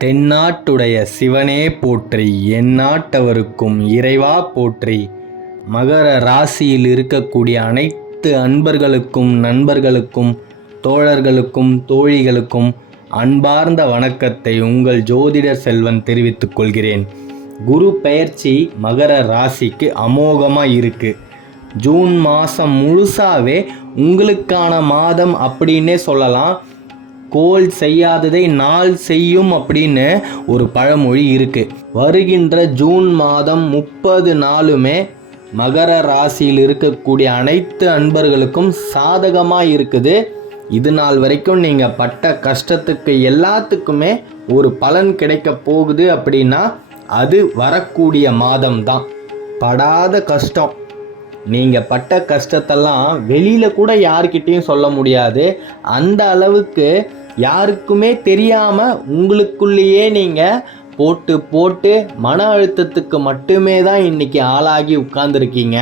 தென்னாட்டுடைய சிவனே போற்றி எந்நாட்டவருக்கும் இறைவா போற்றி. மகர ராசியில் இருக்கக்கூடிய அனைத்து அன்பர்களுக்கும் நண்பர்களுக்கும் தோழர்களுக்கும் தோழிகளுக்கும் அன்பார்ந்த வணக்கத்தை உங்கள் ஜோதிடர் செல்வன் தெரிவித்துக் கொள்கிறேன். குரு பெயர்ச்சி மகர ராசிக்கு அமோகமாக இருக்குது ஜூன் மாதம் முழுசாகவே உங்களுக்கான மாதம் அப்படின்னே சொல்லலாம். கோல் செய்யாததை நாள் செய்யும் அப்படின்னு ஒரு பழமொழி இருக்கு. வருகின்ற ஜூன் மாதம் முப்பது நாளுமே மகர ராசியில் இருக்கக்கூடிய அனைத்து அன்பர்களுக்கும் சாதகமாக இருக்குது. இது நாள் வரைக்கும் நீங்கள் பட்ட கஷ்டத்துக்கு எல்லாத்துக்குமே ஒரு பலன் கிடைக்க போகுது அப்படின்னா அது வரக்கூடிய மாதம் தான் படாத கஷ்டம். நீங்கள் பட்ட கஷ்டத்தெல்லாம் வெளியில் கூட யார்கிட்டேயும் சொல்ல முடியாது. அந்த அளவுக்கு யாருக்குமே தெரியாமல் உங்களுக்குள்ளேயே நீங்கள் போட்டு போட்டு மன அழுத்தத்துக்கு மட்டுமே தான் இன்றைக்கி ஆளாகி உட்கார்ந்துருக்கீங்க.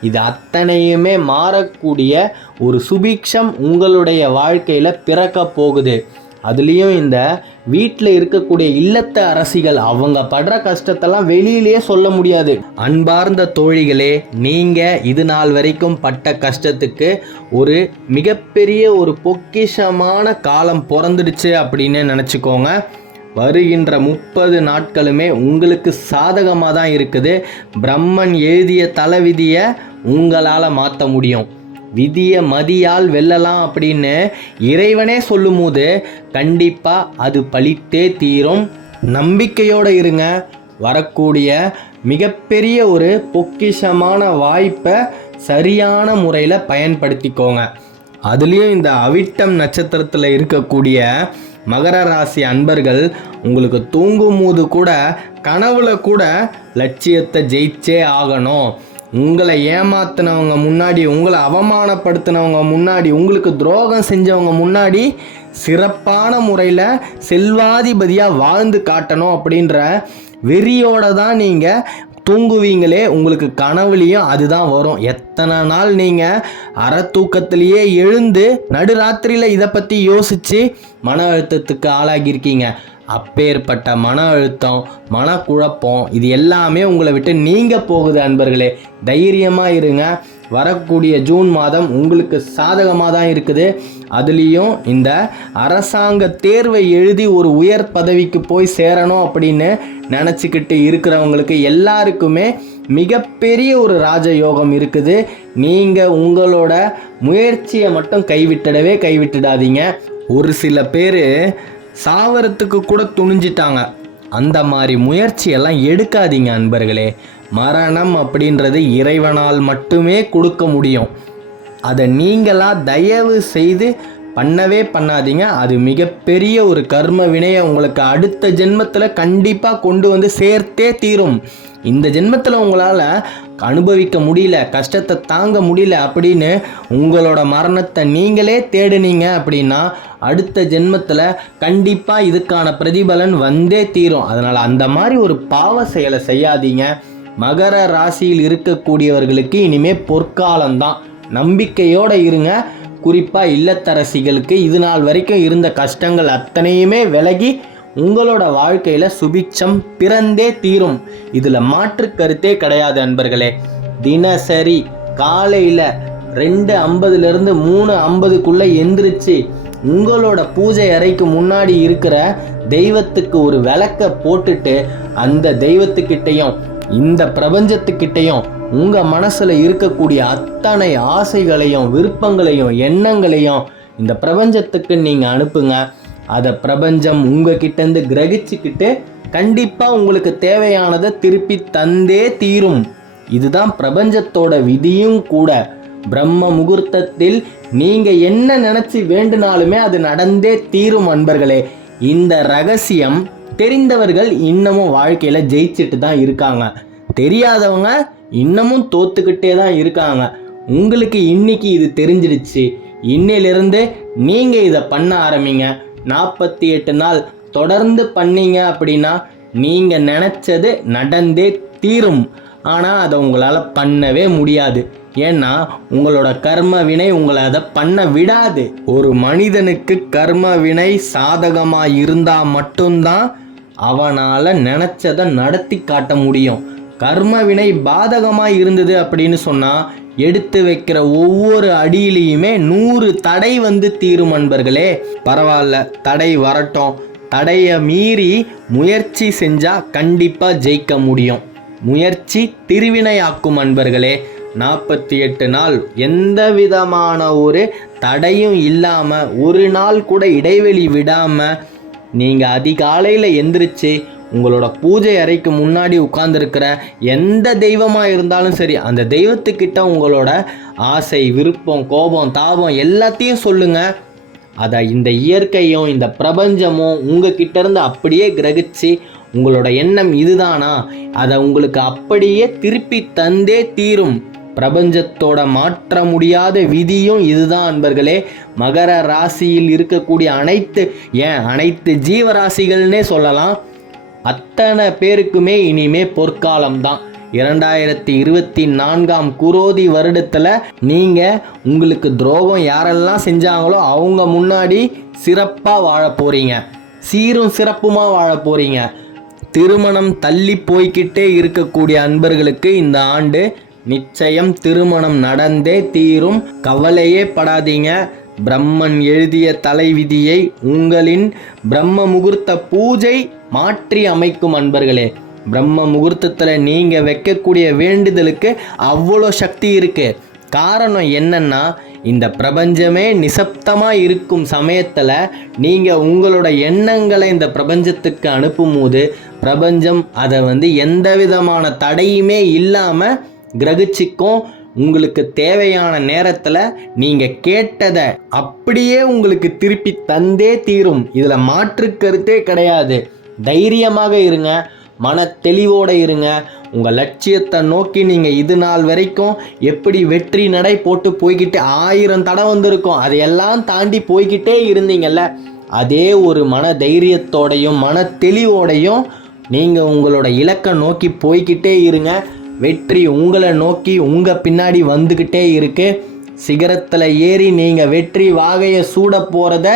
இது அத்தனையுமே மாறக்கூடிய ஒரு சுபிக்ஷம் உங்களுடைய வாழ்க்கையில் பிறக்க போகுது. அதுலேயும் இந்த வீட்டில் இருக்கக்கூடிய இல்லத்த அரசிகள் அவங்க படுற கஷ்டத்தெல்லாம் வெளியிலேயே சொல்ல முடியாது. அன்பார்ந்த தோழிகளே நீங்கள் இது நாள் வரைக்கும் பட்ட கஷ்டத்துக்கு ஒரு மிகப்பெரிய ஒரு பொக்கிஷமான காலம் பிறந்துடுச்சு அப்படின்னு நினச்சிக்கோங்க. வருகின்ற முப்பது நாட்களுமே உங்களுக்கு சாதகமாக தான் இருக்குது. பிரம்மன் எழுதிய தலைவிதியை உங்களால் மாற்ற முடியும். விதியை மதியால் வெல்லலாம் அப்படின்னு இறைவனே சொல்லும்போது கண்டிப்பாக அது பழித்தே தீரும். நம்பிக்கையோடு இருங்க. வரக்கூடிய மிகப்பெரிய ஒரு பொக்கிஷமான வாய்ப்பை சரியான முறையில் பயன்படுத்திக்கோங்க. அதுலேயும் இந்த அவிட்டம் நட்சத்திரத்தில் இருக்கக்கூடிய மகர ராசி அன்பர்கள் உங்களுக்கு தூங்கும் போது கூட கனவுல கூட லட்சியத்தை ஜெயிச்சே ஆகணும். உங்களை ஏமாத்தினவங்க முன்னாடி உங்களை அவமானப்படுத்தினவங்க முன்னாடி உங்களுக்கு துரோகம் செஞ்சவங்க முன்னாடி சிறப்பான முறையில் செல்வாதிபதியாக வாழ்ந்து காட்டணும் அப்படின்ற வெறியோட தான் நீங்கள் தூங்குவீங்களே உங்களுக்கு கனவுலையும் அதுதான் வரும். எத்தனை நாள் நீங்கள் அரை தூக்கத்திலேயே எழுந்து நடுராத்திரியில் இதை பற்றி யோசித்து மன அழுத்தத்துக்கு ஆளாகியிருக்கீங்க. அப்பேற்பட்ட மன அழுத்தம் மனக்குழப்பம் இது எல்லாமே உங்களை விட்டு நீங்கள் போகுது அன்பர்களே. தைரியமாக இருங்க. வரக்கூடிய ஜூன் மாதம் உங்களுக்கு சாதகமாக தான் இருக்குது. அதுலேயும் இந்த அரசாங்க தேர்வை எழுதி ஒரு உயர் பதவிக்கு போய் சேரணும் அப்படின்னு நினச்சிக்கிட்டு இருக்கிறவங்களுக்கு எல்லாருக்குமே மிகப்பெரிய ஒரு ராஜயோகம் இருக்குது. நீங்கள் உங்களோட முயற்சியை மட்டும் கைவிட்டிடவே கைவிட்டுடாதீங்க. ஒரு சில பேர் சாவறதுக்கு கூட துணிஞ்சிட்டாங்க. அந்த மாதிரி முயற்சியெல்லாம் எடுக்காதீங்க அன்பர்களே. மரணம் அப்படின்றது இறைவனால் மட்டுமே கொடுக்க முடியும். அதை நீங்களா தயவு செய்து பண்ணவே பண்ணாதீங்க. அது மிகப்பெரிய ஒரு கர்ம வினையை உங்களுக்கு அடுத்த ஜென்மத்தில் கண்டிப்பாக கொண்டு வந்து சேர்த்தே தீரும். இந்த ஜென்மத்தில் உங்களால் அனுபவிக்க முடியல கஷ்டத்தை தாங்க முடியல அப்படின்னு உங்களோட மரணத்தை நீங்களே தேடுனீங்க அப்படின்னா அடுத்த ஜென்மத்தில் கண்டிப்பாக இதுக்கான பிரதிபலன் வந்தே தீரும். அதனால் அந்த மாதிரி ஒரு பாவ செயலை செய்யாதீங்க. மகர ராசியில் இருக்கக்கூடியவர்களுக்கு இனிமே பொற்காலம்தான். நம்பிக்கையோடு இருங்க. குறிப்பாக இல்லத்தரசிகளுக்கு இது நாள் வரைக்கும் இருந்த கஷ்டங்கள் அத்தனையுமே விலகி உங்களோட வாழ்க்கையில் சுபிட்சம் பிறந்தே தீரும். இதில் மாற்று கருத்தே கிடையாது அன்பர்களே. தினசரி காலையில் ரெண்டு ஐம்பதுலேருந்து மூணு ஐம்பதுக்குள்ளே எந்திரிச்சு உங்களோட பூஜை அறைக்கு முன்னாடி இருக்கிற தெய்வத்துக்கு ஒரு விளக்க போட்டுட்டு அந்த தெய்வத்துக்கிட்டையும் இந்த பிரபஞ்சத்துக்கிட்டையும் உங்கள் மனசில் இருக்கக்கூடிய அத்தனை ஆசைகளையும் விருப்பங்களையும் எண்ணங்களையும் இந்த பிரபஞ்சத்துக்கு நீங்கள் அனுப்புங்க. அதை பிரபஞ்சம் உங்ககிட்டேருந்து கிரகிச்சுக்கிட்டு கண்டிப்பாக உங்களுக்கு தேவையானதை திருப்பி தந்தே தீரும். இதுதான் பிரபஞ்சத்தோட விதியும் கூட. பிரம்ம முகூர்த்தத்தில் நீங்கள் என்ன நினச்சி வேண்டுனாலுமே அது நடந்தே தீரும் அன்பர்களே. இந்த ரகசியம் தெரிந்தவர்கள் இன்னமும் வாழ்க்கையில் ஜெயிச்சுட்டு தான் இருக்காங்க. தெரியாதவங்க இன்னமும் தோத்துக்கிட்டே தான் இருக்காங்க. உங்களுக்கு இன்னைக்கு இது தெரிஞ்சிடுச்சு. இன்னையிலிருந்து நீங்கள் இதை பண்ண ஆரம்பிங்க. நாற்பத்தி எட்டு நாள் தொடர்ந்து பண்ணீங்க அப்படின்னா நீங்கள் நினச்சது நடந்தே தீரும். ஆனால் அதை உங்களால் பண்ணவே முடியாது. ஏன்னா உங்களோட கர்ம வினை உங்களை அதை பண்ண விடாது. ஒரு மனிதனுக்கு கர்ம வினை சாதகமாக இருந்தால் மட்டும்தான் அவனால் நினச்சதை நடத்தி காட்ட முடியும். கர்மவினை பாதகமாக இருந்தது அப்படின்னு சொன்னால் எடுத்து வைக்கிற ஒவ்வொரு அடியிலையுமே நூறு தடை வந்து தீரும் அன்பர்களே. பரவாயில்ல தடை வரட்டும். தடையை மீறி முயற்சி செஞ்சால் கண்டிப்பாக ஜெயிக்க முடியும். முயற்சி திருவினையாக்கும் அன்பர்களே. நாற்பத்தி எட்டு நாள் எந்த விதமான ஒரு தடையும் இல்லாமல் ஒரு நாள் கூட இடைவெளி விடாமல் நீங்கள் அதிகாலையில் எந்திரிச்சு உங்களோட பூஜை அறைக்கு முன்னாடி உட்கார்ந்துருக்கிற எந்த தெய்வமாக இருந்தாலும் சரி அந்த தெய்வத்துக்கிட்ட உங்களோட ஆசை விருப்பம் கோபம் தாபம் எல்லாத்தையும் சொல்லுங்கள் அதை இந்த இயற்கையும் இந்த பிரபஞ்சமும் உங்ககிட்ட இருந்து அப்படியே கிரகிச்சு உங்களோட எண்ணம் இதுதானா? அதை உங்களுக்கு அப்படியே திருப்பி தந்தே தீரும். பிரபஞ்சத்தோட மாற்ற முடியாத விதியும் இதுதான் அன்பர்களே. மகர ராசியில் இருக்கக்கூடிய அனைத்து ஏன் அனைத்து ஜீவராசிகள்னே சொல்லலாம். அத்தனை பேருக்குமே இனிமே பொற்காலம் தான் இரண்டாயிரத்தி இருபத்தி நான்காம் குரோதி வருடத்தில் நீங்கள் உங்களுக்கு துரோகம் யாரெல்லாம் செஞ்சாங்களோ அவங்க முன்னாடி சிறப்பாக வாழ போகிறீங்க சீரும் சிறப்புமாக வாழ போகிறீங்க திருமணம் தள்ளி போய்க்கிட்டே இருக்கக்கூடிய அன்பர்களுக்கு இந்த ஆண்டு நிச்சயம் திருமணம் நடந்தே தீரும். கவலையே படாதீங்க. பிரம்மன் எழுதிய தலைவிதியை உங்களின் பிரம்ம முகூர்த்த பூஜை மாற்றி அமைக்கும் அன்பர்களே. பிரம்ம முகூர்த்தத்தில் நீங்கள் வைக்கக்கூடிய வேண்டுதலுக்கு அவ்வளோ சக்தி இருக்குது காரணம் என்னன்னா இந்த பிரபஞ்சமே நிசப்தமாக இருக்கும் சமயத்தில் நீங்கள் உங்களோட எண்ணங்களை இந்த பிரபஞ்சத்துக்கு அனுப்பும்போது பிரபஞ்சம் அதை வந்து எந்த விதமான தடையுமே இல்லாமல் கிரகிச்சிக்கும் உங்களுக்கு தேவையான நேரத்தில் நீங்கள் கேட்டதை அப்படியே உங்களுக்கு திருப்பி தந்தே தீரும். இதில் மாற்று கருத்தே கிடையாது. தைரியமாக இருங்க. மன தெளிவோடு இருங்க. உங்கள் லட்சியத்தை நோக்கி நீங்கள் இது நாள் வரைக்கும் எப்படி வெற்றி நடை போட்டு போய்கிட்டு ஆயிரம் தடை வந்திருக்கும். அதையெல்லாம் தாண்டி போய்கிட்டே இருந்தீங்கல்ல. அதே ஒரு மன தைரியத்தோடையும் மன தெளிவோடையும் நீங்கள் உங்களோட இலக்கை நோக்கி போய்கிட்டே இருங்க. வெற்றி உங்களை நோக்கி உங்கள் பின்னாடி வந்துக்கிட்டே இருக்கு. சிகரத்தில் ஏறி நீங்கள் வெற்றி வாகையை சூட போகிறத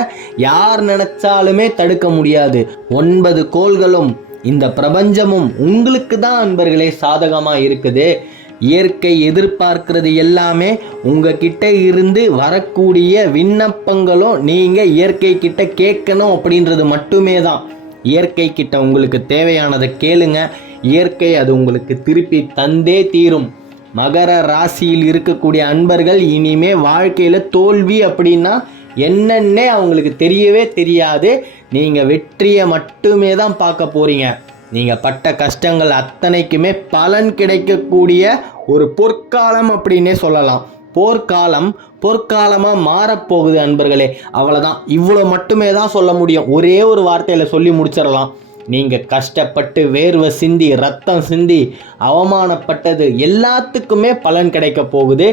யார் நினச்சாலுமே தடுக்க முடியாது. ஒன்பது கோள்களும் இந்த பிரபஞ்சமும் உங்களுக்கு தான் அன்பர்களே சாதகமாக இருக்குது. இயற்கை எதிர்பார்க்கிறது எல்லாமே உங்ககிட்ட இருந்து வரக்கூடிய விண்ணப்பங்களும் நீங்கள் இயற்கை கிட்ட கேட்கணும் அப்படின்றது மட்டுமே தான் இயற்கை கிட்ட உங்களுக்கு தேவையானதை கேளுங்க. இயற்கை அது உங்களுக்கு திருப்பி தந்தே தீரும். மகர ராசியில் இருக்கக்கூடிய அன்பர்கள் இனிமே வாழ்க்கையில் தோல்வி அப்படின்னா என்னன்னே அவங்களுக்கு தெரியவே தெரியாது. நீங்கள் வெற்றியை மட்டுமே தான் பார்க்க போகிறீங்க நீங்கள் பட்ட கஷ்டங்கள் அத்தனைக்குமே பலன் கிடைக்கக்கூடிய ஒரு பொற்காலம் அப்படின்னே சொல்லலாம். போர்க்காலம் பொற்காலமாக மாறப்போகுது அன்பர்களே. அவ்வளோதான் இவ்வளோ மட்டுமே தான் சொல்ல முடியும். ஒரே ஒரு வார்த்தையில் சொல்லி முடிச்சிடலாம். நீங்கள் கஷ்டப்பட்டு வேர்வை சிந்தி ரத்தம் சிந்தி அவமானப்பட்டது எல்லாத்துக்குமே பலன் கிடைக்க போகுது.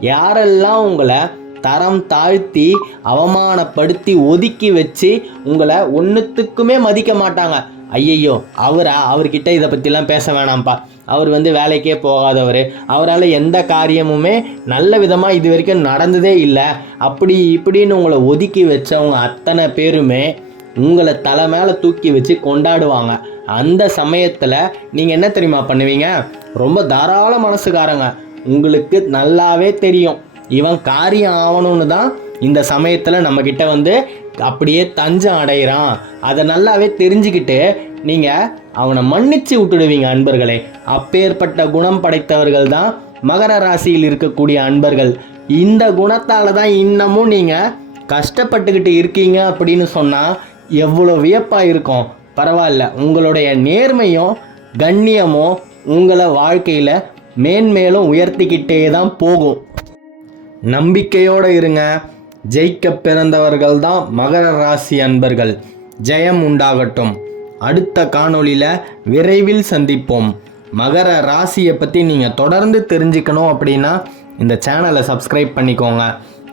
யாரெல்லாம் உங்களை தரம் தாழ்த்தி அவமானப்படுத்தி ஒதுக்கி வச்சு உங்களை ஒன்றுத்துக்குமே மதிக்க மாட்டாங்க. ஐயையோ அவரா? அவர்கிட்ட இதை பற்றிலாம் பேச வேணாம்ப்பா. அவர் வந்து வேலைக்கே போகாதவர். அவரால் எந்த காரியமுமே நல்ல விதமாக இது வரைக்கும் நடந்ததே இல்லை. அப்படி இப்படின்னு உங்களை ஒதுக்கி வச்சவங்க அத்தனை பேருமே உங்களை தலை மேலே தூக்கி வச்சு கொண்டாடுவாங்க. அந்த சமயத்தில் நீங்கள் என்ன தெரியுமா பண்ணுவீங்க? ரொம்ப தாராள மனசுக்காரங்க. உங்களுக்கு நல்லாவே தெரியும். இவன் காரியம் ஆகணும்னு தான் இந்த சமயத்தில் நம்மக்கிட்ட வந்து அப்படியே தஞ்சம் அடைகிறான் அதை நல்லாவே தெரிஞ்சுக்கிட்டு நீங்கள் அவனை மன்னிச்சு விட்டுடுவீங்க அன்பர்களே. அப்பேற்பட்ட குணம் படைத்தவர்கள் தான் மகர ராசியில் இருக்கக்கூடிய அன்பர்கள். இந்த குணத்தால் தான் இன்னமும் நீங்கள் கஷ்டப்பட்டுக்கிட்டு இருக்கீங்க அப்படின்னு சொன்னால் எவ்வளோ வியப்பாக இருக்கும். பரவாயில்ல. உங்களுடைய நேர்மையும் கண்ணியமும் உங்களை வாழ்க்கையில் மேன்மேலும் உயர்த்திக்கிட்டே தான் போகும். நம்பிக்கையோடு இருங்க. ஜெயிக்க பிறந்தவர்கள் தான் மகர ராசி அன்பர்கள். ஜெயம் உண்டாகட்டும். அடுத்த காணொளியில் விரைவில் சந்திப்போம். மகர ராசியை பற்றி நீங்கள் தொடர்ந்து தெரிஞ்சுக்கணும் அப்படின்னா இந்த சேனலை சப்ஸ்கிரைப் பண்ணிக்கோங்க.